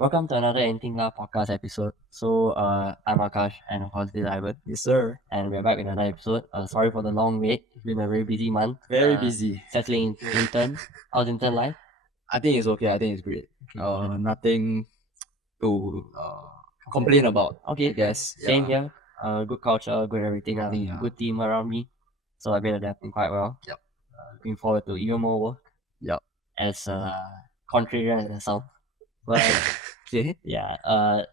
Welcome to another Anything Lah podcast episode. I'm Aakash and of course this is Ivan. Yes, sir. And we're back with another episode. Sorry for the long wait. It's been a very busy month. Very busy. Settling into intern. How's intern life? I think it's okay. I think it's great. Nothing to complain about. Okay. I guess. Same here. Good culture, good everything. Good team around me. So I've been adapting quite well. Yep. Looking forward to even more work. Yep. As contrarian as I sound. But Okay. yeah,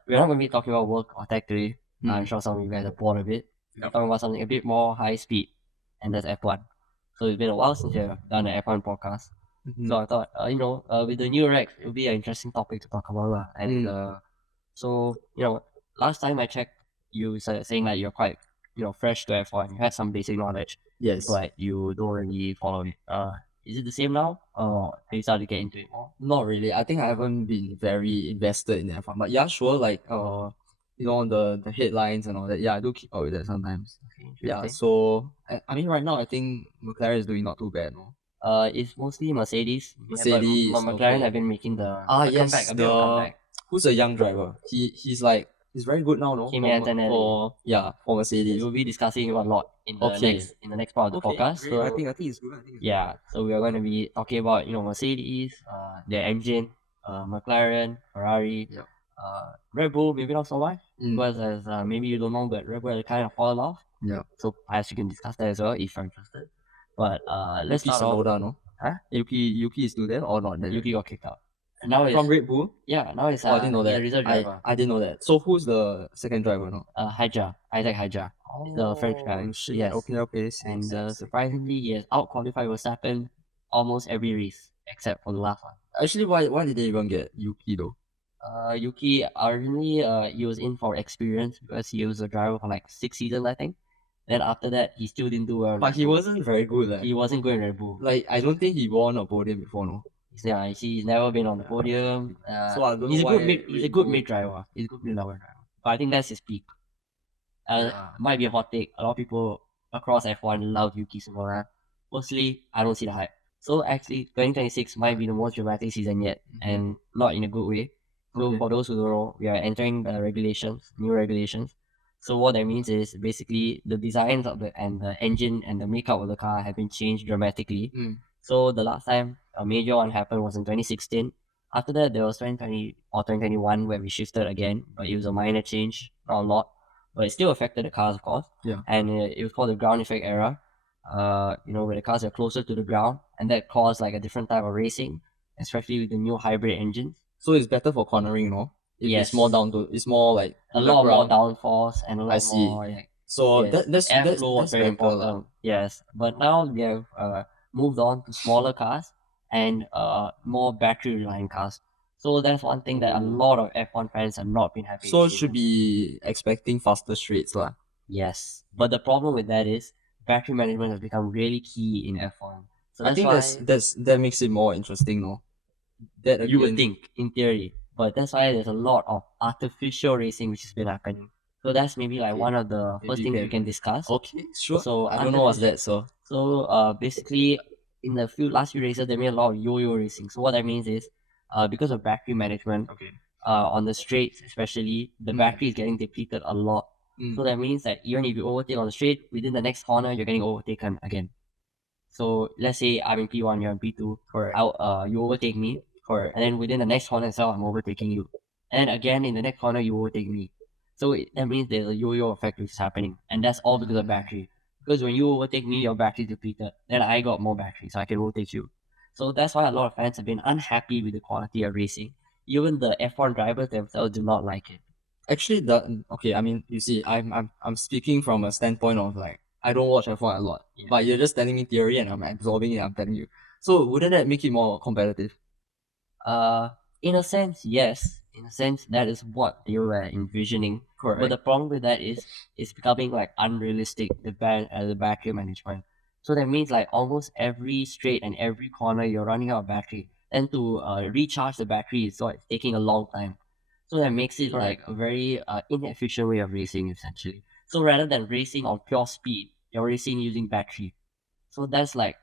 we're not going to be talking about work or tech today. Mm. I'm sure some of you guys are bored of it. We're Yep. talking about something a bit more high speed, and that's F1. So it's been a while since we've done an F1 podcast. Mhm. So I thought, with the new regs, it would be an interesting topic to talk about. And last time I checked, you started saying that you're quite, fresh to F1. You had some basic knowledge, Yes. but you don't really follow it. Is it the same now, or have you started to get into it more? Not really. I think I haven't been very invested in F1. But yeah, sure. Like the headlines and all that. Yeah, I do keep up with that sometimes. Okay, Yeah. interesting. So I mean, right now I think McLaren is doing not too bad. No? It's mostly Mercedes. Mercedes, but McLaren okay. have been making the Yes, comeback, a bit of a comeback. Who's a young driver? He's very good now, no? Kimi Antonelli. For Mercedes. We'll be discussing it a lot in the next part of the podcast. Great. So I think it's good. yeah, so we are going to be talking about Mercedes, their engine, McLaren, Ferrari, Yep. Red Bull maybe not so much Mm. because as maybe you don't know, but Red Bull had kind of fallen off. Yeah. So perhaps you can discuss that as well if you're interested. But let's Yuki start off. Tsunoda, no? Huh? Yuki is still there or not? Yuki got kicked out. And now From Red Bull? now it's I didn't know he's that. a reserve driver. I didn't know that. So who's the second driver, no? Isaac Hajar. The French guy. Shit. Yes. Okay. And surprisingly, he has out-qualified Verstappen almost every race except for the last one. Actually, why did they even get Yuki though? Yuki originally he was in for experience because he was a driver for like 6 seasons, I think. Then after that, he still didn't do well. But he wasn't very good. He wasn't good in Red Bull. Like I don't think he won a podium before, no. Yeah, he's never been on the podium. So I don't he's know a good why mid. He's a good mid driver. He's a good mid level driver. But I think that's his peak. Might be a hot take. A lot of people across F1 love Yuki Tsunoda. Personally, I don't see the hype. So actually, 2026 might be the most dramatic season yet, and not in a good way. So for those who don't know, we are entering the new regulations. So what that means is basically the designs of the engine and the makeup of the car have been changed dramatically. Mm. So the last time a major one happened was in 2016. After that, there was 2020 or 2021 where we shifted again, but it was a minor change, not a lot, but it still affected the cars, of course. Yeah. And it was called the ground effect era. Where the cars are closer to the ground, and that caused like a different type of racing, especially with the new hybrid engines. So it's better for cornering, no? Yes. It's more like A lot more downforce and a lot I see. more like So yes, that's airflow was very better lah. important. Yes, but now we have moved on to smaller cars and more battery reliant cars. So that's one thing that a lot of F1 fans have not been happy. So with. should be expecting faster straights lah. Yes, but the problem with that is battery management has become really key in F1. So I think that makes it more interesting, no? That you would think in theory, but that's why there's a lot of artificial racing which has been happening. So that's maybe like one of the first things we can discuss. Okay, sure. So I don't know what's that. So basically, in the last few races, they made a lot of yo-yo racing. So what that means is, because of battery management, on the straights especially, the battery is getting depleted a lot. So that means that even if you overtake on the straight, within the next corner, you're getting overtaken again. So let's say I'm in P1, you're in P2. Correct. You overtake me. Correct. And then within the next corner itself, I'm overtaking you. And again, in the next corner, you overtake me. So that means there's a yo-yo effect which is happening. And that's all because of battery. Because when you overtake me, your battery is depleted. Then I got more battery, so I can overtake you. So that's why a lot of fans have been unhappy with the quality of racing. Even the F1 drivers themselves do not like it. Actually, I mean, you see, I'm speaking from a standpoint of like I don't watch F1 a lot, but you're just telling me theory and I'm absorbing it. I'm telling you. So wouldn't that make it more competitive? In a sense, yes. In a sense, that is what they were envisioning. Correct. But the problem with that is it's becoming like unrealistic, the battery management. So that means like almost every straight and every corner you're running out of battery. And to recharge the battery is taking a long time. So that makes it like a very inefficient way of racing essentially. So rather than racing on pure speed, you're racing using battery. So that's like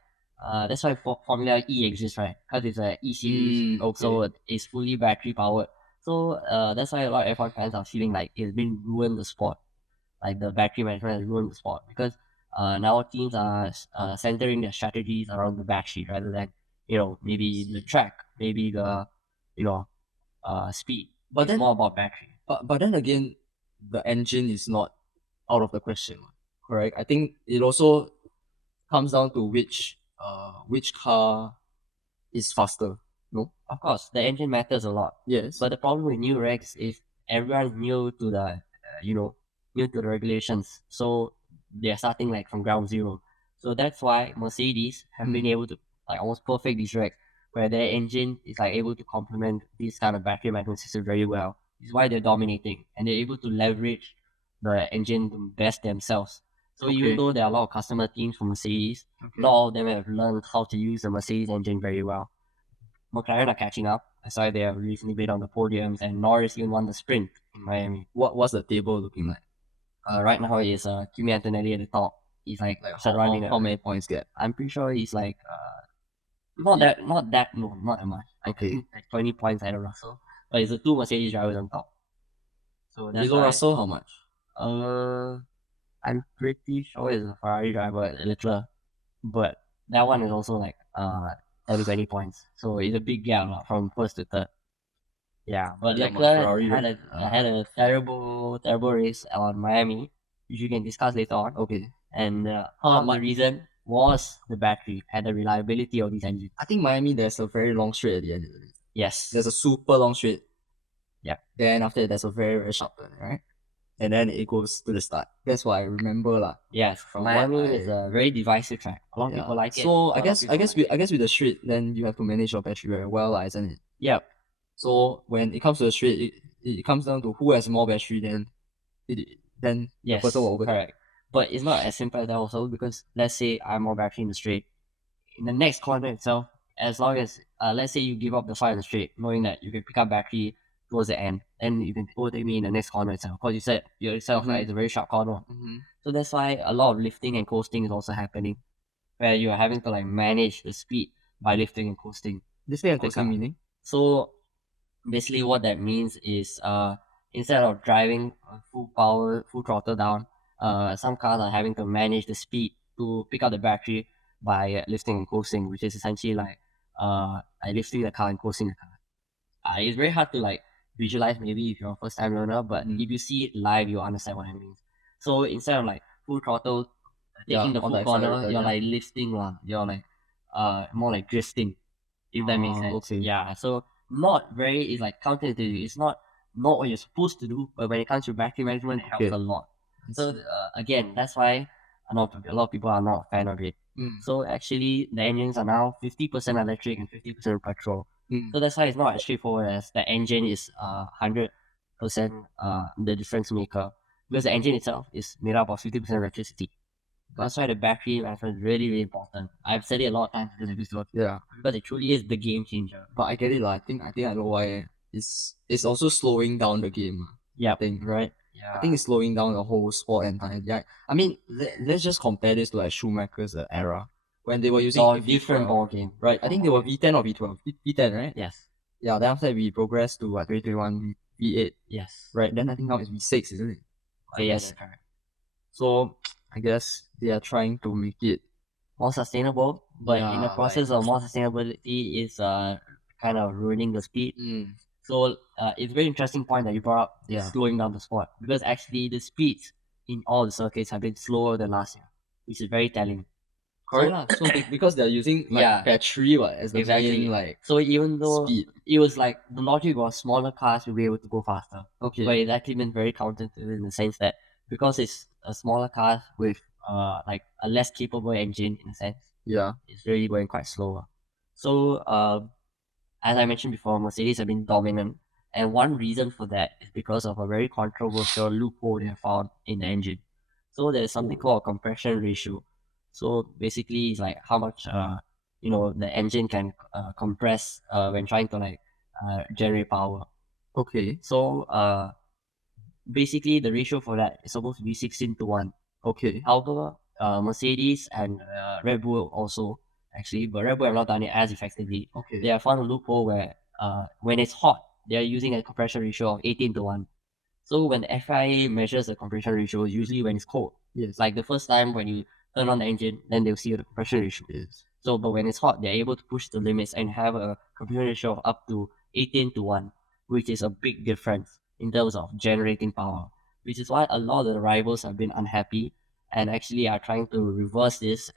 that's why Formula E exists, right? Because it's a E series, Okay. so it's fully battery powered. So that's why a lot of F1 fans are feeling like it's been ruined the sport. Like the battery management has ruined the sport because now teams are centering their strategies around the battery rather than maybe the track, maybe the you know speed. But It's then, more about battery. but then again, the engine is not out of the question, correct? I think it also comes down to which car is faster. No? Of course, the engine matters a lot. Yes. But the problem with new regs is everyone's new to the new to the regulations, so they're starting like from ground zero. So that's why Mercedes have been able to like almost perfect these regs, where their engine is like able to complement this kind of battery management system very well. This is why they're dominating, and they're able to leverage the engine to best themselves. So even Okay. though there are a lot of customer teams from Mercedes, not all of them have learned how to use the Mercedes engine very well. McLaren are catching up. That's why they have recently been on the podiums, and Norris even won the sprint in Miami. What's the table looking like? Right now is Kimi Antonelli at the top. He's like, How many points get? I'm pretty sure he's like not that no, not that much. Like, I Okay. think like 20 points ahead of Russell, but it's the two Mercedes drivers on top. So that's Below why, Russell, how much? I'm pretty sure it's a Ferrari driver, Leclerc, but that one is also like 20 points. So it's a big gap from first to third. Yeah, but Yeah, Leclerc Ferrari, had a terrible race on Miami, which you can discuss later on. Okay. And part of the reason was the battery and the reliability of these engines. I think Miami, there's a very long straight at the end. Yes. There's a super long straight. Yeah. Then after that, there's a very, very sharp turn, right? And then it goes to the start. That's what I remember lah. Yes, from Miami is a very divisive track. A lot of people like it. So I guess with the straight, then you have to manage your battery very well, lah, isn't it? Yep. So when it comes to the straight, it comes down to who has more battery, then the Yes, person will overtake. correct. But it's not as simple as that also, because let's say I'm more battery in the straight. In the next corner itself, as long as let's say you give up the fight in the straight, knowing that you can pick up battery towards the end, then you can overtake me in the next corner itself. Because you said yourself, right, it's a very sharp corner. So that's why a lot of lifting and coasting is also happening, where you're having to like manage the speed by lifting and coasting. This may have taken meaning. So basically what that means is instead of driving full power, full throttle down, some cars are having to manage the speed to pick up the battery by lifting and coasting, which is essentially like lifting the car and coasting the car. It's very hard to like visualize maybe if you're a first time learner, but if you see it live, you'll understand what I mean. So instead of like full throttle, taking the full corner, you're like lifting one. You're like more like drifting, if that makes sense. Okay. Yeah. So not very, it's like counterintuitive. It's not what you're supposed to do, but when it comes to battery management, it helps a lot. So again, that's why a lot of people are not a fan of it. So actually, the engines are now 50% electric and 50% petrol. So that's why it's not as straightforward as the engine is 100% the difference maker, because the engine itself is made up of 50% electricity. That's why the battery management is really, really important. I've said it a lot of times in this episode. Yeah. Because it truly is the game changer. But I get it lah. I think I know why. It's also slowing down the game. Yeah. Right? Yeah. I think it's slowing down the whole sport entirely. Yeah. I mean, let's just compare this to like Schumacher's era when they were using a different ball game. Right. I think they were V10 or V12. V10, right? Yes. Yeah. Then after that we progressed to 2021 V8. Yes. Right. Then I think now it's V6, isn't it? Okay, yes. So I guess they are trying to make it more sustainable, but in the process of more sustainability is kind of ruining the speed. So it's a very interesting point that you brought up, slowing down the sport, because actually the speeds in all the circuits have been slower than last year, which is very telling. Correct. So because they're using battery as the main so even though speed. It was like the logic was smaller cars will be able to go faster. Okay. But it's actually been very counterintuitive in the sense that because it's a smaller car with like a less capable engine in a sense, it's really going quite slower. So as I mentioned before, Mercedes have been dominant, and one reason for that is because of a very controversial loophole they have found in the engine. So there's something called a compression ratio. So basically, it's like how much the engine can compress when trying to like generate power. Okay. So basically the ratio for that is supposed to be 16:1. Okay. However, Mercedes and Red Bull also actually, but Red Bull have not done it as effectively. Okay. They have found a loophole where when it's hot, they are using a compression ratio of 18:1. So when the FIA measures the compression ratio, usually when it's cold. Yes. Like the first time when you turn on the engine, then they'll see the compression ratio. Yes. So, but when it's hot, they're able to push the limits and have a compression ratio of up to 18:1, which is a big difference in terms of generating power. Which is why a lot of the rivals have been unhappy and actually are trying to reverse this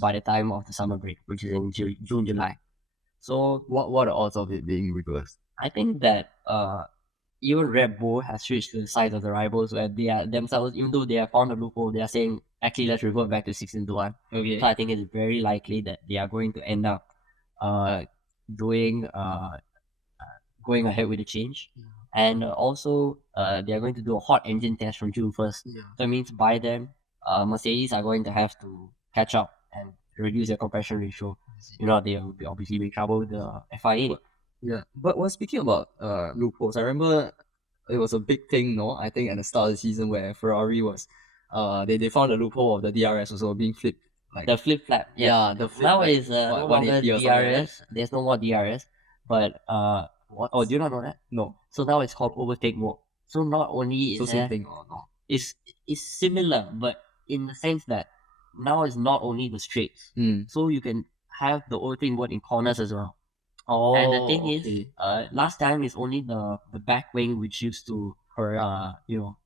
by the time of the summer break, which is in June, July. So What are odds of it being reversed? I think that even Red Bull has switched to the side of the rivals where they are themselves, even though they have found a loophole, they are saying actually let's revert back to 16:1. Okay. So I think it's very likely that they are going to end up doing going ahead with the change. And also they are going to do a hot engine test from June 1st. Yeah. So it means by then Mercedes are going to have to catch up and reduce their compression ratio. You know, they will be obviously be in trouble with the FIA. Yeah, but speaking about loopholes, I remember it was a big thing, no? I think at the start of the season where Ferrari was, they found a loophole of the DRS also being flipped. Like The flip flap. Yes. yeah, the flip, Now like, is no longer 180 or something like that. DRS. There's no more DRS. But What? oh, do you not know that? No. So now it's called overtake mode. So not only So is same there, thing or no? it's similar, but in the sense that now it's not only the straights. So you can have the overtake mode in corners as well. Oh, And the thing okay. is, last time is only the back wing which used to Correct.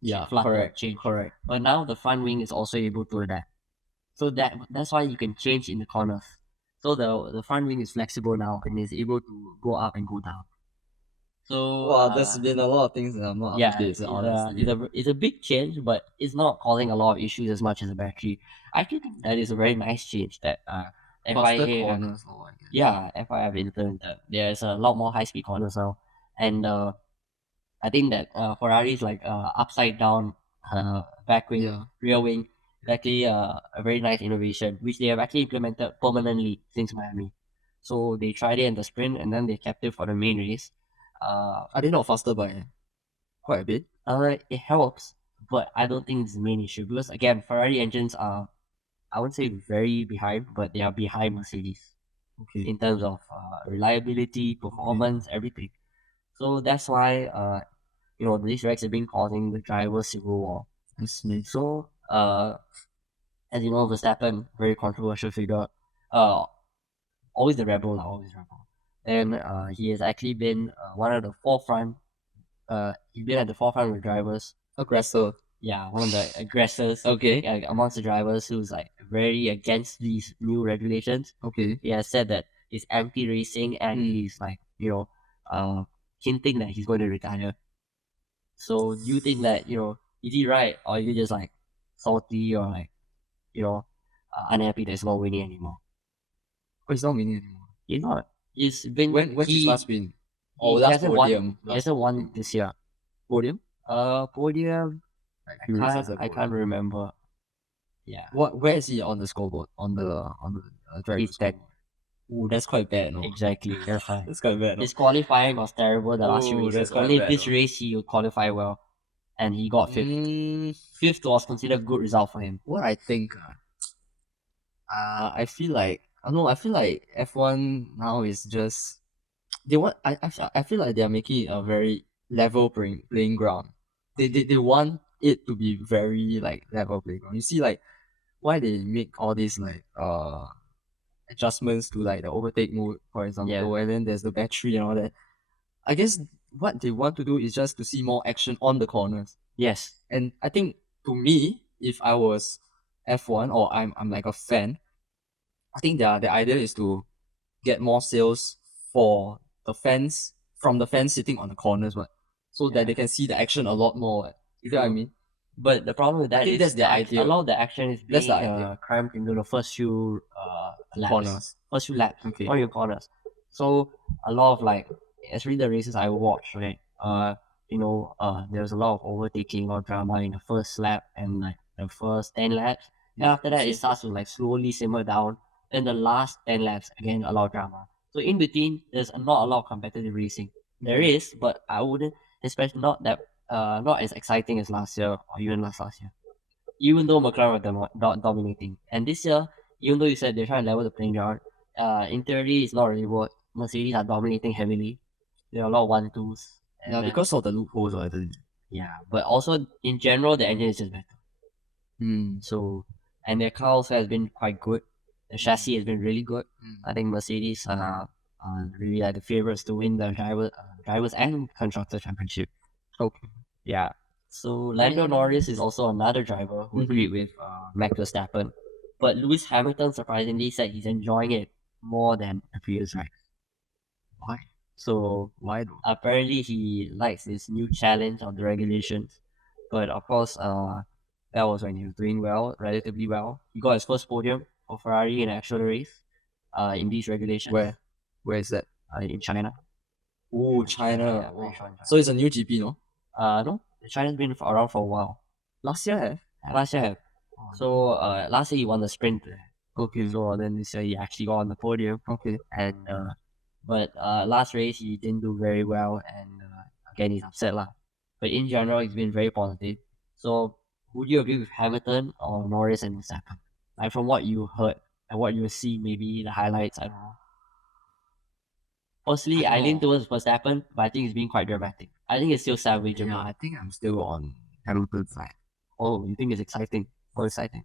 Yeah, flutter, correct. change. Correct. But now the front wing is also able to adapt. So that's why you can change in the corners. So the front wing is flexible now and is able to go up and go down. So Wow, there's been a lot of things that I'm not yeah, up to date, honestly. it's a big change, but it's not causing a lot of issues as much as the battery. I actually think that is a very nice change that Faster FIA corners or I guess. yeah, FIA have implemented. There's a lot more high speed corners now, and I think that Ferrari's like upside down back wing, Yeah. rear wing, is actually a very nice innovation, which they have actually implemented permanently since Miami. So they tried it in the sprint and then they kept it for the main race. Are they not faster by quite a bit? It helps, but I don't think it's the main issue because again, Ferrari engines are, I wouldn't say very behind, but they are behind Mercedes Okay. in terms of reliability, performance, everything. So that's why these regs have been causing the driver civil war. So as you know, Verstappen, very controversial figure, always the rebel, always rebel. And he has actually been one of the forefront. He's been at the forefront with drivers. Aggressor. Yeah, one of the aggressors. Okay. Amongst the drivers who's like very against these new regulations. Okay. He has said that he's anti-racing and he's like hinting that he's going to retire. So do you think that is he right, or is he just like salty or like unhappy that he's not winning anymore? Oh, he's not winning anymore. He's not. He's been When's his last win? Oh, he that's hasn't Podium. He hasn't won this year. Podium? Podium. He I races at can't Podium. remember. Yeah. Where is he on the scoreboard? On the driver He's scoreboard? Ooh, that's quite bad, no? Exactly. That's fine. That's quite bad. No? His qualifying was terrible the last few Oh, races. that's quite Only bad, this no? race he would qualify well, and he got fifth. Fifth was considered a good result for him. What I think, I feel like I don't know. I feel like F1 now is just they want. I feel like they are making it a very level playing ground. They want it to be very like level playing ground. You see, like why they make all these like adjustments to like the overtake mode, for example, and then there's the battery and all that. I guess what they want to do is just to see more action on the corners. Yes. And I think to me, if I was F1 or I'm like a fan, I think the idea is to get more sales for the fans from the fans sitting on the corners, right? So that they can see the action a lot more. Right? You know what I mean? But the problem with that think is that's the idea. a lot of the action is That's being the idea. cramped into the first few laps. Corners. First few laps. Okay. Not even corners. So a lot of like, especially the races I watched, right? There's a lot of overtaking or drama in the first lap and like the first 10 laps. Then after that, it starts to like slowly simmer down. Then the last 10 laps, again, a lot of drama. So in between, there's not a lot of competitive racing. There is, but I wouldn't, especially not as exciting as last year or even last year. Even though McLaren were dominating. And this year, even though you said they're trying to level the playing ground, in theory, it's not really what Mercedes are dominating heavily. There are a lot of 1-2s. Yeah, because of the loopholes, I think. Yeah, but also in general, the engine is just better. So, and their car also has been quite good. The chassis has been really good. I think Mercedes are really like the favorites to win the drivers and constructor championship. Okay. Yeah. So Lando Norris is also another driver who agreed with Max Verstappen, but Lewis Hamilton surprisingly said he's enjoying it more than the previous race. Why? So Why though? apparently he likes this new challenge of the regulations, but of course, that was when he was doing well, relatively well. He got his first podium for Ferrari in an actual race, in these regulations. Where is that? In China. Oh, China. Yeah, Wow. very sure in China. So it's a new GP, no? No, China's been around for a while. Last year, Last year, so last year he won the sprint. Okay. So then this year he actually got on the podium. Okay. And but last race he didn't do very well, and again he's upset lah. But in general, he's been very positive. So would you agree with Hamilton or Norris and Verstappen? Like from what you heard and what you see, maybe the highlights, I don't know. Firstly, I lean towards Verstappen, but I think it's been quite dramatic. I think it's still salvageable. Yeah, I think I'm still on Hamilton's side. Oh, you think it's exciting? Or exciting?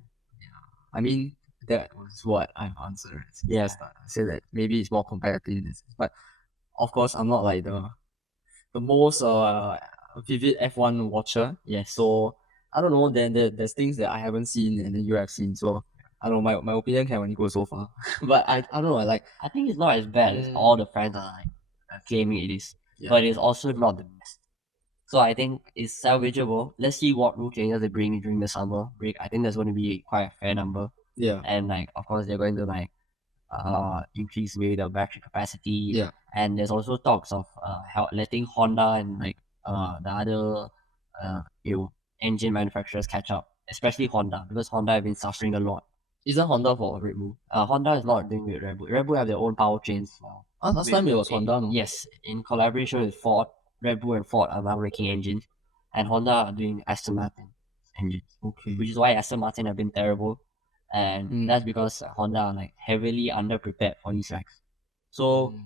I mean, that was what I've answered. Yeah. I said that maybe it's more competitive, but of course I'm not like the most vivid F1 watcher. Yes. So I don't know. Then there's things that I haven't seen and then you have seen. So I don't know. My opinion can only go so far. But I don't know. I think it's not as bad as all the fans are like claiming it is, but it's also not the best. So I think it's salvageable. Let's see what rule changes they bring during the summer break. I think there's going to be quite a fair number. Yeah. And like, of course, they're going to like increase maybe the battery capacity. Yeah. And there's also talks of letting Honda and like the other engine manufacturers catch up, especially Honda, because Honda have been suffering a lot. Isn't Honda for Red Bull? Honda is not doing with Red Bull. Red Bull have their own powertrains now. Last time it was Honda, no? Yes, in collaboration with Ford, Red Bull and Ford are now making engines, and Honda are doing Aston Martin engines. Okay. Which is why Aston Martin have been terrible, and that's because Honda are like heavily underprepared for these regs. So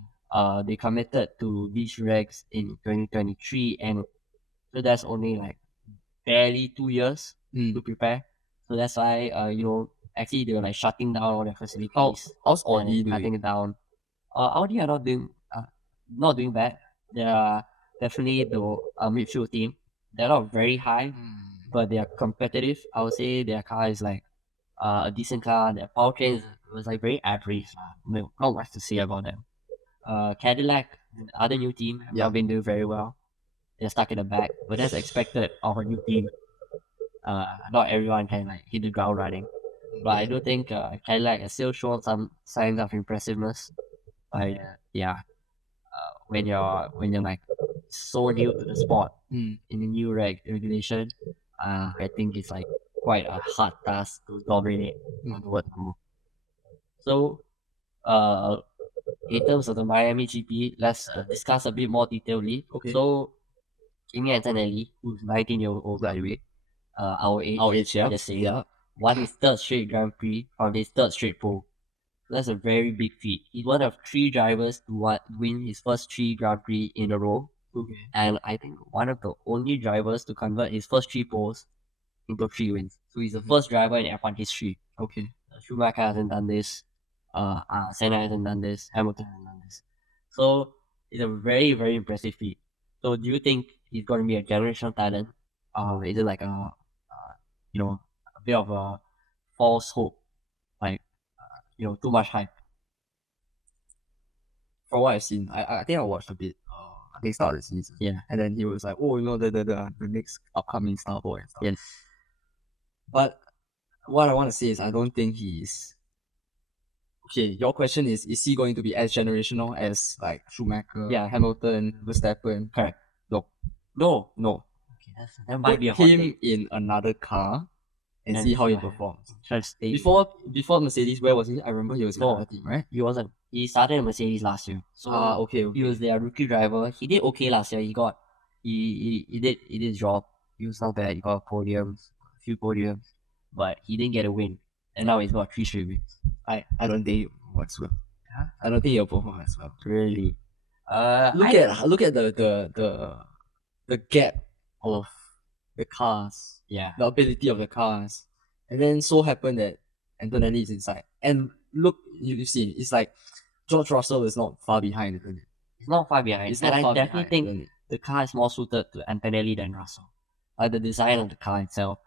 they committed to these regs in 2023, and so that's only like barely 2 years to prepare. So that's why actually they were like shutting down all their facilities. How's Audi doing? Cutting it down. Audi are not doing bad. They are definitely the midfield team. They're not very high, but they are competitive. I would say their car is like a decent car. Their powertrain was like very average. Not much to say about them. Cadillac, the other new team, have been doing very well. They're stuck in the back, but that's expected of a new team. Not everyone can like hit the ground running, but I do think Cadillac has still shown some signs of impressiveness. When you're like so new to the sport in the new regulation, I think it's like quite a hard task to dominate on the world tour. So, in terms of the Miami GP, let's discuss a bit more detailedly. Okay. So, Kimi Antonelli, who's 19-year-old by the way, our age, yeah, won his third straight Grand Prix from his third straight pole. That's a very big feat. He's one of 3 drivers to win his first 3 Grand Prix in a row. Okay. And I think one of the only drivers to convert his first 3 poles into 3 wins. So he's the first driver in F1 history. Okay. Schumacher hasn't done this. Senna hasn't done this. Hamilton hasn't done this. So it's a very, very impressive feat. So do you think he's going to be a generational talent? Is it like a bit of a false hope? Like, too much hype? From what I've seen, I think I watched a bit. I think start of the season. Yeah. And then he was like, oh, the next upcoming Star Boy and stuff. Yes. But what I want to say is I don't think he's... Okay, your question is he going to be as generational as like Schumacher, Hamilton, Verstappen? Correct. No. Okay, that might be a hot Put him take. in another car and see how he performs. Stay. Before Mercedes, where was he? I remember he was in another team, right? He wasn't. He started in Mercedes last year. So okay. He was their rookie driver. He did okay last year. He did his job. He was not bad. He got a few podiums, but he didn't get a win. And now he's got 3 straight wins. I don't think he works well. I don't think he'll perform as well. Really. Look at the gap of the cars, yeah. the ability of the cars, and then so happened that Antonelli is inside. And look, you see, it's like George Russell is not far behind, isn't it? It's not far behind. It's And not I far definitely behind, think isn't it? the car is more suited to Antonelli than Russell. Like the design of the car itself,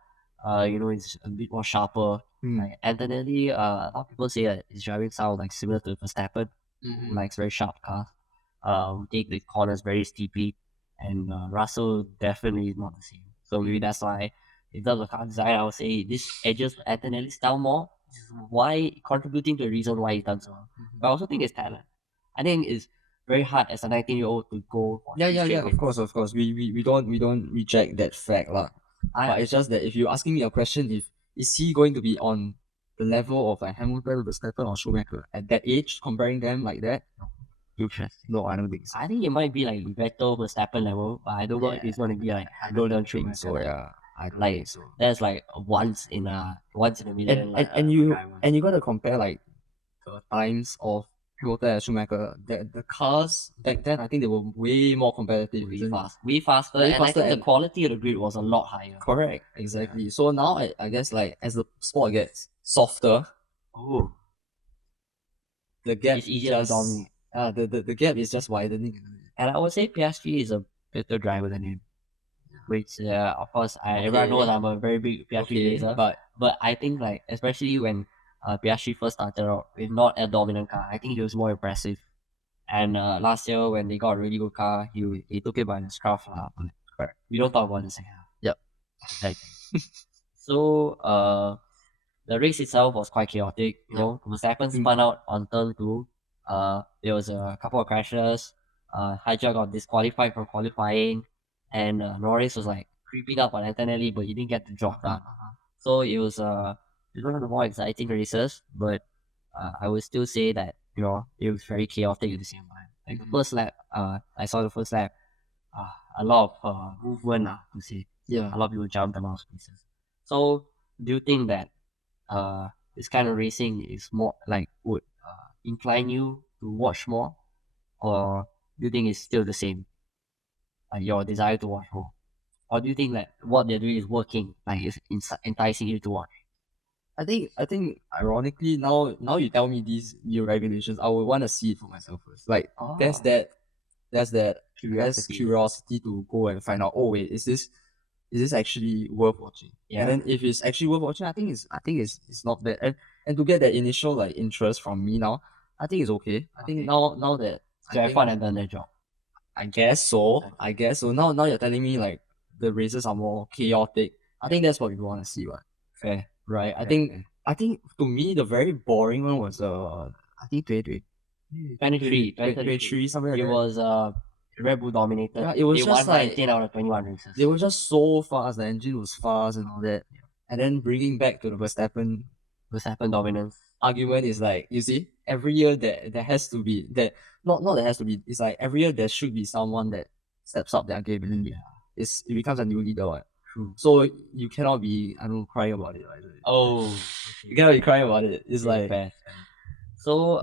it's a bit more sharper. Like Antonelli, a lot of people say that his driving style like similar to Verstappen, who likes very sharp cars. Take the corners very steeply, and Russell definitely is not the same. So maybe that's why, in terms of car design, I would say this edges Antonelli's style more. Which is why contributing to the reason why he done so. But I also think it's talent. I think it's very hard as a 19-year-old to go for Yeah, straight of wins. course. We don't reject that fact, lah. But it's just that if you're asking me a question, if is he going to be on the level of like Hamilton, Verstappen, or Schumacher at that age, comparing them like that? Interesting. No, I don't think so. I think it might be like Vettel Verstappen level, but I don't know if it's going to be like Hamilton think so. Schumacher. Yeah, I don't Like think so. that's like once in a million. And you gotta compare like the times of Hamilton and Schumacher. The cars back then, I think they were way more competitive. Way faster, Way and I faster think the and- quality of the grid was a lot higher. Correct, exactly. So now I guess like as the sport gets softer, Oh, the gap it's easier to dominate. the gap is just widening. And I would say Piastri is a better driver than him. Which, of course, everyone knows I'm a very big Piastri user. but But I think, like, especially when Piastri first started out with not a dominant car, I think he was more impressive. And last year, when they got a really good car, he took it by the scruff. But we don't talk about the second half. Yep. Exactly. So, the race itself was quite chaotic. Verstappen spun out on turn 2. There was a couple of crashes. Hijack got disqualified from qualifying, and Norris was like creeping up on Antonelli, but he didn't get the job done. So it was one of the more exciting races, but I would still say that it was very chaotic at the same time. Like the first lap, I saw the first lap, a lot of movement to say. Yeah. A lot of people jumped around spaces. So do you think that this kind of racing is more like would incline you to watch more, or do you think it's still the same, like your desire to watch more, or do you think that what they're doing is working, like it's enticing you to watch? I think ironically now you tell me these new regulations, I would want to see it for myself first. Like there's that curiosity to go and find out. Oh wait, is this actually worth watching? Yeah. And then if it's actually worth watching, I think it's not bad. And to get that initial like interest from me now, I think it's okay. I think now that F1 have done their job. I guess so. Now you're telling me like the races are more chaotic. I think that's what we want to see, right? Fair. Right. I think to me the very boring one was I think 23, somewhere like it that. was Red Bull dominated. Yeah, it was they just won like 19 out of 21 races. They were just so fast. The engine was fast and all that. And then bringing back to the Verstappen dominance argument is like, you see, every year there has to be that not there has to be. It's like every year there should be someone that steps up their game, and it becomes a new leader. Right? True. So you cannot be crying about it. Right? Oh, you cannot be crying about it. It's like fair. So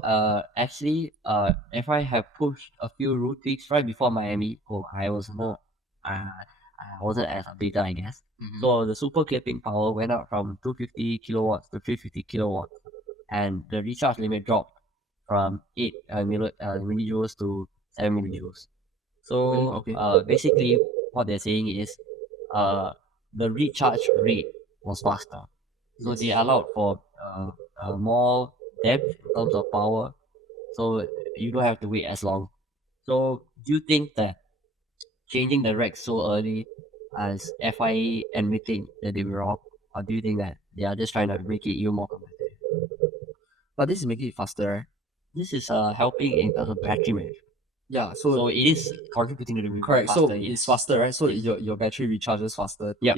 actually F1 have pushed a few rule tweaks right before Miami. I was not I wasn't as updated, I guess. So the super clipping power went up from 250 kilowatts to 350 kilowatts, and the recharge limit dropped from 8 millijoules to 7 millijoules. So basically what they're saying is the recharge rate was faster. So they allowed for more depth in terms of power, so you don't have to wait as long. So do you think that changing the regs so early, as FIA admitting that they were wrong, or do you think that they are just trying to make it even more competitive? But this is making it faster, right? This is helping in terms of battery management. Yeah, so it is contributing to the correct. Faster, so it's faster, right? So your battery recharges faster. Yep.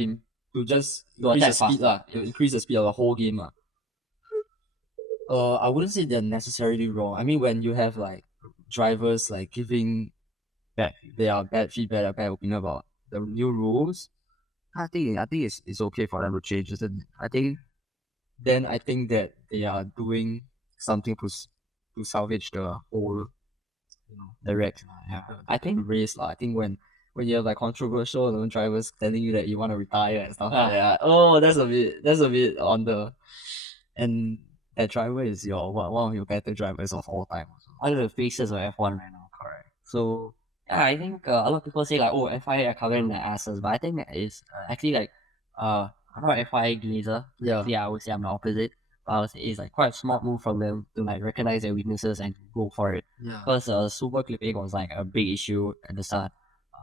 To just To increase the attack speed faster. increase the speed of the whole game I wouldn't say they're necessarily wrong. I mean, when you have like drivers like giving bad feedback, a bad opinion about the new rules, I think it's okay for them to change. I think that they are doing something to salvage the whole The regs. Yeah. I think race I think when you have like controversial drivers telling you that you want to retire and stuff like that. Oh, that's a bit on the, and that driver is one of your better drivers of all time. one of the faces of F1 right now. Correct. So yeah, I think a lot of people say like, oh, FIA are covering their asses, but I think that is actually like I'm not FIA glazer. Yeah. I would say I'm the opposite. But I would say it's like quite a smart move from them to like recognize their weaknesses and go for it. Yeah. Because super clipping was like a big issue at the start.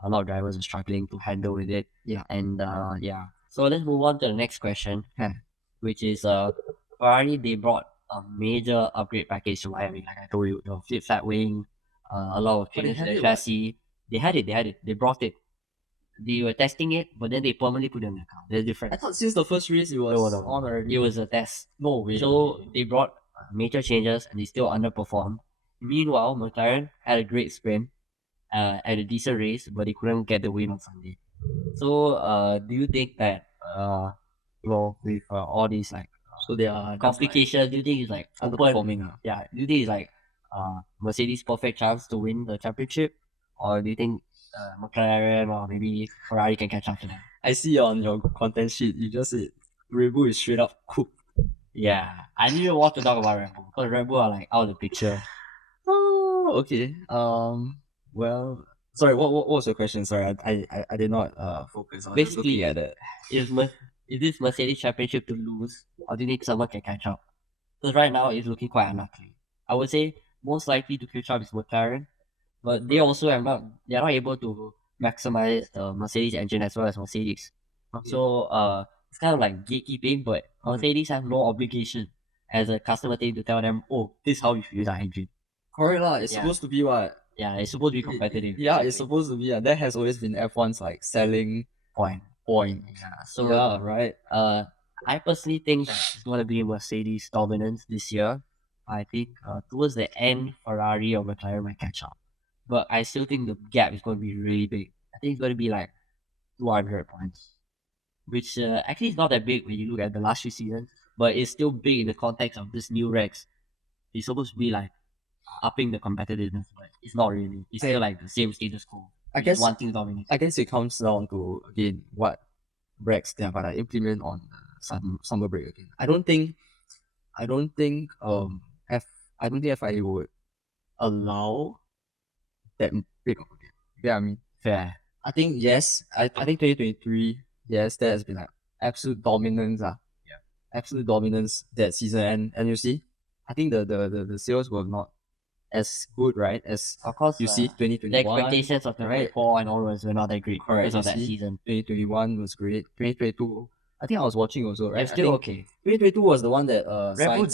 A lot of drivers were struggling to handle with it. Yeah. And yeah. So let's move on to the next question, Yeah. which is Ferrari, they brought a major upgrade package to Miami. Like I told you, the flip flat wing, a lot of changes to the chassis. They had it. They brought it. They were testing it, but then they permanently put it in the car. There's different. I thought since the first race it was No. on already. It was a test. No way. So they brought major changes and they still underperformed. Meanwhile, McLaren had a great sprint, at a decent race, but they couldn't get the win on Sunday. So do you think that with all these like so they are complications, do you think it's like underperforming? Yeah, do you think it's like Mercedes' perfect chance to win the championship, or do you think McLaren or maybe Ferrari can catch up to them? I see on your content sheet you just said Red Bull is straight up cooked. Yeah, I didn't want to talk about Red Bull because Red Bull are like out of the picture. Oh, okay. Well, sorry. What was your question? Sorry, I did not focus on Basically, looking at it. Is this Mercedes championship to lose, or do you think someone can catch up? Because right now it's looking quite unlikely. I would say most likely to catch up is McLaren, but they also are not able to maximize the Mercedes engine as well as Mercedes. Okay. So it's kind of like gatekeeping, but Mercedes have no obligation as a customer team to tell them, oh, this is how you should use our engine. Correct lah. It's supposed to be what? Yeah, it's supposed to be competitive. Yeah, it's supposed to be. That has always been F1's like selling point. Yeah. So yeah, right. I personally think that it's going to be Mercedes dominance this year. I think towards the end, Ferrari or McLaren might catch up. But I still think the gap is going to be really big. I think it's going to be like 200 points. Which actually is not that big when you look at the last few seasons. But it's still big in the context of this new regs. It's supposed to be like upping the competitiveness. But it's not really. It's still like the same status quo. I guess one thing dominating. I guess it comes down to again what regs they are gonna implement on summer break again. I don't think FIA would allow that big of a gap. Yeah, I mean fair. I think yes. I think 2023, yes, there has been like absolute dominance. Absolute dominance that season, and you see, I think the sales were not as good, right? As of course you see, 2021. The expectations of 2024 and onwards were not that great. Correct. Because of that season. 2021 was great. 2022, I think I was watching also, right? It's still okay. 2022 was the one that Red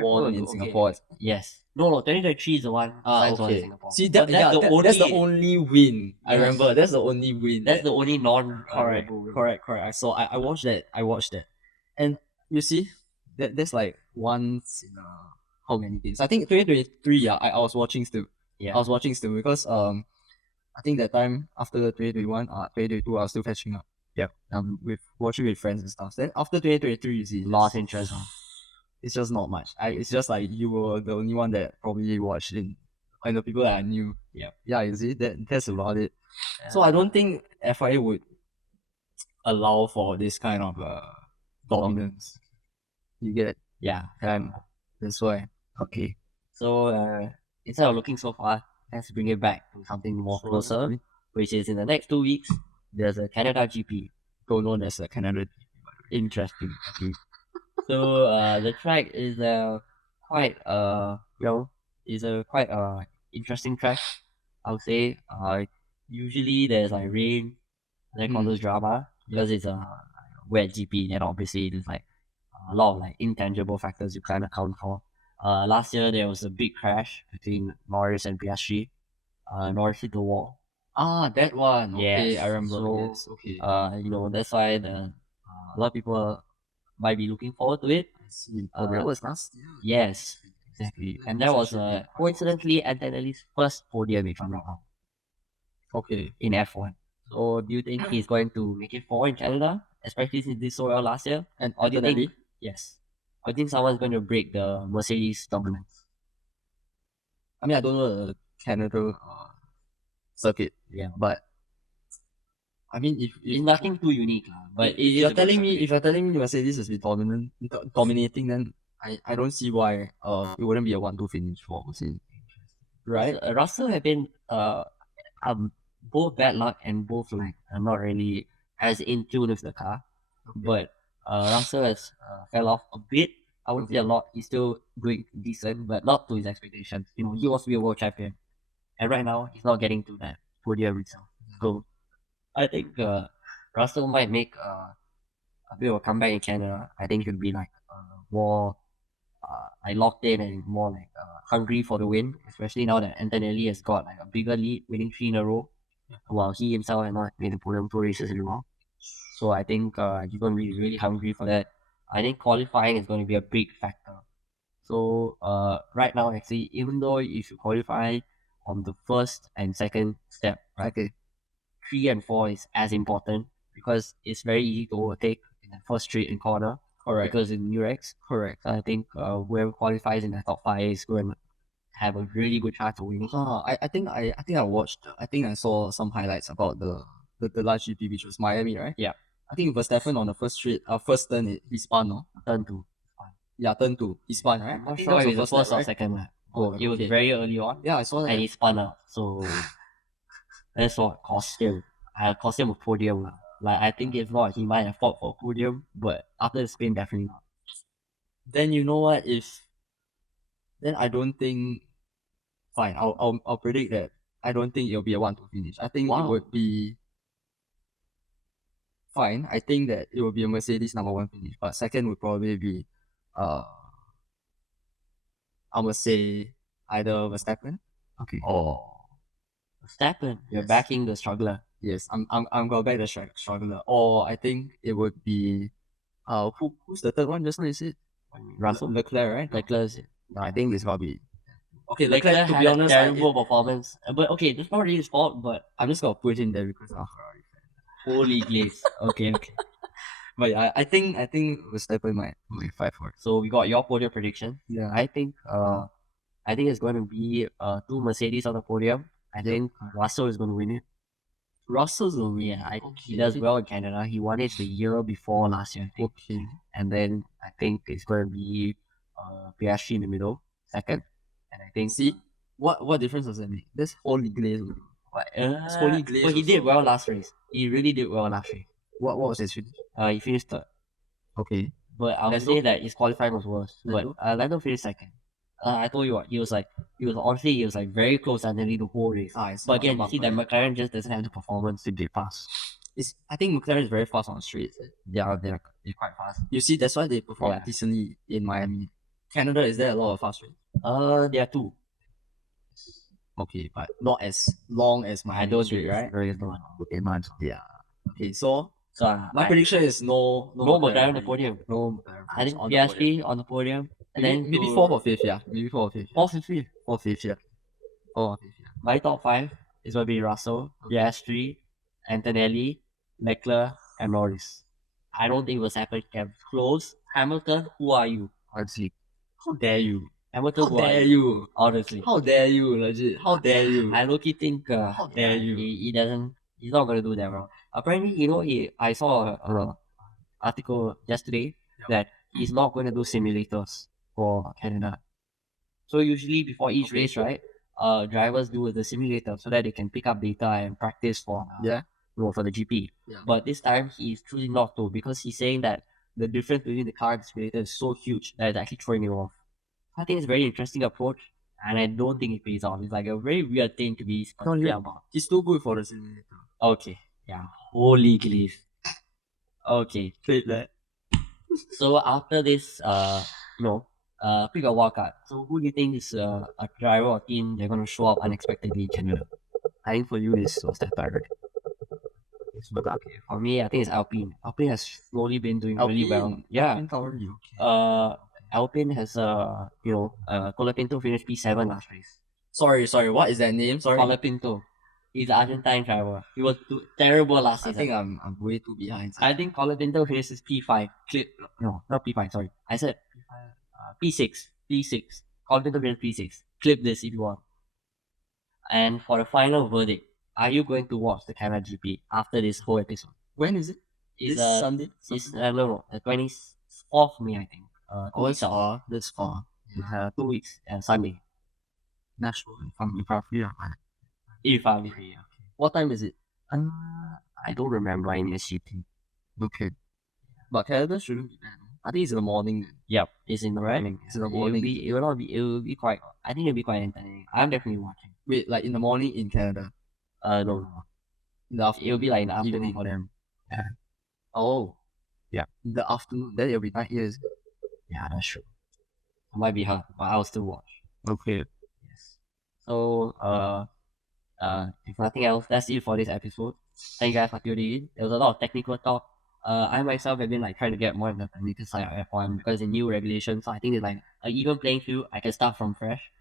Bull won in Singapore. Yes. No, 2023 is the one Sainz won in okay. Singapore. See, that's the only win. I remember. That's the only win. That's the only non correct. Correct. I watched that. And you see, that's like once in how many days? I think 2023. I was watching still. Yeah. I was watching still because I think that time after 2021, 2022, I was still catching up. Yeah. With watching with friends and stuff. Then after 2023, you see, lost interest. It's just not much. It's just like you were the only one that probably watched it, and the people that I knew. Yeah. Yeah, you see, that's about it. Yeah. So I don't think FIA would allow for this kind of dominance. You get it? Yeah. And that's why. Okay. So instead of looking so far, let's bring it back to something more closer, which is in the next 2 weeks, there's a Canada GP. Go known as a Canada GP. Interesting. Okay. So the track is quite is a quite interesting track. I would say usually there's like rain, that causes drama because it's a wet GP, and obviously there's like a lot of like intangible factors you can't account for. Last year there was a big crash between Norris and Piastri. Norris hit the wall. That one. Okay, yes. I remember. So, yes, okay. That's why a lot of people might be looking forward to it. That was last year. Yes, exactly. And that was coincidentally Antonelli's first podium, if I'm not wrong. Okay. In F1. So do you think he's going to make it forward in Canada, especially since he did so well last year? And or do you think? Yes. I think someone's going to break the Mercedes dominance. I mean, I don't know the Canada circuit. Yeah. But I mean, if It's nothing too unique, but if you're telling me Mercedes has been dominating, then I don't see why it wouldn't be a 1-2 finish for Mercedes. Right? Russell have been both bad luck and both like not really as in tune with the car. But Russell has fell off a bit. I wouldn't say a lot. He's still doing decent, but not to his expectations. You know, he wants to be a world champion, and right now he's not getting to that podium itself. So I think Russell might make a bit of a comeback in Canada. I think he'll be like more like locked in and more like hungry for the win, especially now that Antonelli has got like a bigger lead, winning 3 in a row, while he himself has not made the podium 2 races anymore. So I think he's going to be really hungry for that. I think qualifying is going to be a big factor. So right now, actually, even though if you qualify on the first and second step, right? Okay. 3 and 4 is as important because it's very easy to overtake in the first straight and corner. Correct. Because in new regs. Correct. So I think whoever qualifies in the top 5 is going to have a really good chance to win. I think I watched. I think I saw some highlights about the last GP, which was Miami, right? Yeah. I think Verstappen on the first turn he spun, no? Turn 2. Yeah, turn 2. He spun, right? I'm not sure if it's the first or second lap. Oh, It was okay. very early on. Yeah, I saw that. And he spun out. So that's what cost him. Cost him a podium. Like I think if not, he might have fought for a podium, but after the spin, definitely not. Then you know what? Then I don't think. Fine, I'll predict that. I don't think it'll be a 1-2 finish. I think it would be. Fine, I think that it will be a Mercedes number 1 finish, but second would probably be, I would say either Verstappen. Okay. Or Verstappen, you're backing the struggler. Yes, I'm gonna back the struggler. Or I think it would be who's the third one just now you said? Russell? Leclerc, right? Leclerc. No, I think it's gonna be Okay, Leclerc to be honest, terrible performance. But okay, that's not really his fault, but I'm just gonna put in there because I'm a Ferrari fan. Holy glaze. Okay. But I think Verstappen might fight for it. So we got your podium prediction. Yeah. I think it's going to be 2 Mercedes on the podium. I think Russell is going to win it. Russell's will win. Yeah, I think he does well in Canada. He won it the year before last year. Okay. And then I think it's going to be Piastri in the middle, second. And I think see what difference does that make? That's holy glaze. Holy glaze. But he did well last race. He really did well last race. What was his finish? He finished third. Okay. But I would say that his qualifying was worse. But Lando finished second. I told you what, he was like very close and nearly the whole race. But again, you see that McLaren just doesn't have the performance to be fast. I think McLaren is very fast on straights. Yeah, they're quite fast. You see, that's why they perform decently in Miami. Canada, is there a lot of fast races? There are 2. Okay, but not as long as Miami. Those races, right? Very long. Okay, months. Yeah. Okay, so my prediction is no McLaren on the podium. No, I think Piastri on the podium. And then maybe 4th or 5th, yeah. Maybe 4th or 5th. 4th and 5th. 4th, 5th, yeah. 4th, 5th, yeah. My top 5 is going to be Russell, Piastri, Antonelli, Leclerc, and Norris. I don't think Verstappen can close. Hamilton, who are you? Honestly, how dare you? Hamilton, how dare you? Honestly, how dare you? Legit, how dare you? I look think how dare you? He's not gonna do that well. Apparently, I saw an article yesterday that he's not going to do simulators for Canada. So usually before each race, right, drivers do the simulator so that they can pick up data and practice for for the GP. Yeah. But this time he's choosing not to because he's saying that the difference between the car and the simulator is so huge that it's actually throwing him off. I think it's a very interesting approach, and I don't think it pays off. It's like a very weird thing to be about. He's too good for the simulator. Okay. Yeah. Holy grief. Okay. Trade that. So after this, pick a wildcard. So who do you think is a driver or team they're gonna show up unexpectedly in Canada? I think for you is Verstappen. Okay. For me, I think it's Alpine. Alpine has slowly been doing really well. Yeah. Alpine has Colapinto finished P7 last race. Sorry, what is that name? Sorry. Colapinto. He's an Argentine driver. He was terrible last season. I think I'm way too behind. I think Colapinto finishes P5. No, not P5, sorry. I said P6. Colapinto finished P6. Clip this if you want. And for the final verdict, are you going to watch the Canada GP after this whole episode? When is it? It's This Sunday? It's no, the 24th May, I think. Oh, it's far. That's far. 2 weeks and Sunday. National from roughly. If I'm free. What time is it? I don't remember in the city. Okay. But Canada shouldn't be bad. I think it's in the morning. Yep, it's in the morning. It's in the morning. It will be quite. I think it'll be quite entertaining. I'm definitely watching. Wait, like in the morning in Canada? No. In the afternoon. It'll be like in the afternoon Evening. for them. Oh. Yeah. In the afternoon. Then it'll be 9 years. Yeah, that's true. It might be hard, but I'll still watch. Okay. Yes. So, if nothing else, that's it for this episode. Thank you guys for tuning in. There was a lot of technical talk. I myself have been like trying to get more of the technical side of F1 because the new regulations. So I think it's like an even playing field. I can start from fresh.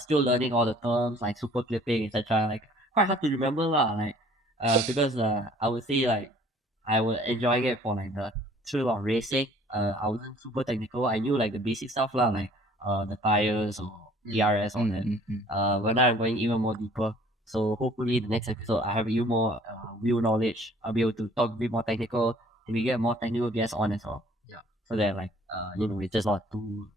Still learning all the terms like super clipping, etc. Like quite hard to remember lah. Like, because I would say like I was enjoying it for like the thrill of racing. I wasn't super technical. I knew like the basic stuff lah, like the tires or ERS or that. But now I'm going even more deeper. So hopefully the next episode I have even more wheel knowledge. I'll be able to talk a bit more technical. And we get more technical guests on as well. Yeah. So that like it's just not two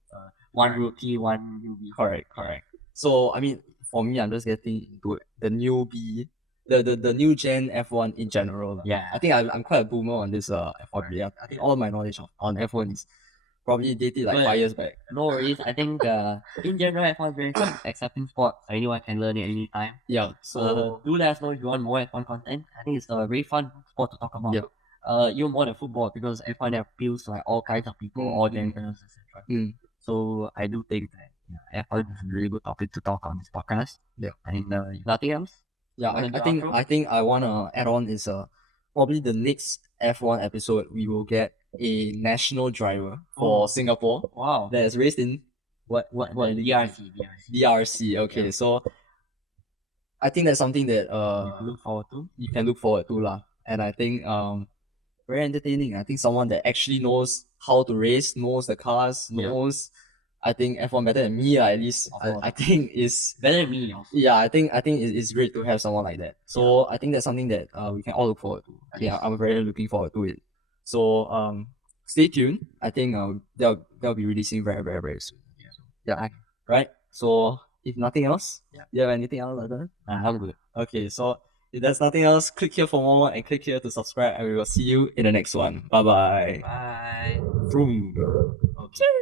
one rookie, one newbie. Correct. So I mean, for me, I'm just getting into the newbie, the new gen F1 in general. Yeah. I think I'm quite a boomer on this F1. Yeah. I think all of my knowledge on F1 is probably dated like But 5 years back. No worries. I think in general F1 is very accepting sport. Anyone can learn it anytime. Yeah. So do let us know if you want more F1 content. I think it's a very fun sport to talk about. Yeah. Even more than football because F1 appeals to like all kinds of people, all genders, etc. So I do think that F1 is a really good topic to talk on this podcast. Yeah. And nothing else. Yeah, I think I wanna add on is probably the next F1 episode we will get a national driver for Singapore Wow. that is raced in What DRC. DRC. Okay, Yeah. so I think that's something that Look forward to. you can look forward to lah. And I think very entertaining. I think someone that actually knows how to race, knows the cars, knows I think F1 better than me at least. I think is Better than me also. yeah, I think it's great to have someone like that. So I think that's something that we can all look forward to. Yeah, I'm very looking forward to it. So stay tuned. I think they'll be releasing very, very, very soon. Yeah. Right. So if nothing else, do you have anything else other? I'm good. Okay, so if there's nothing else, click here for more and click here to subscribe, and we will see you in the next one. Bye bye. Bye. Vroom. Okay.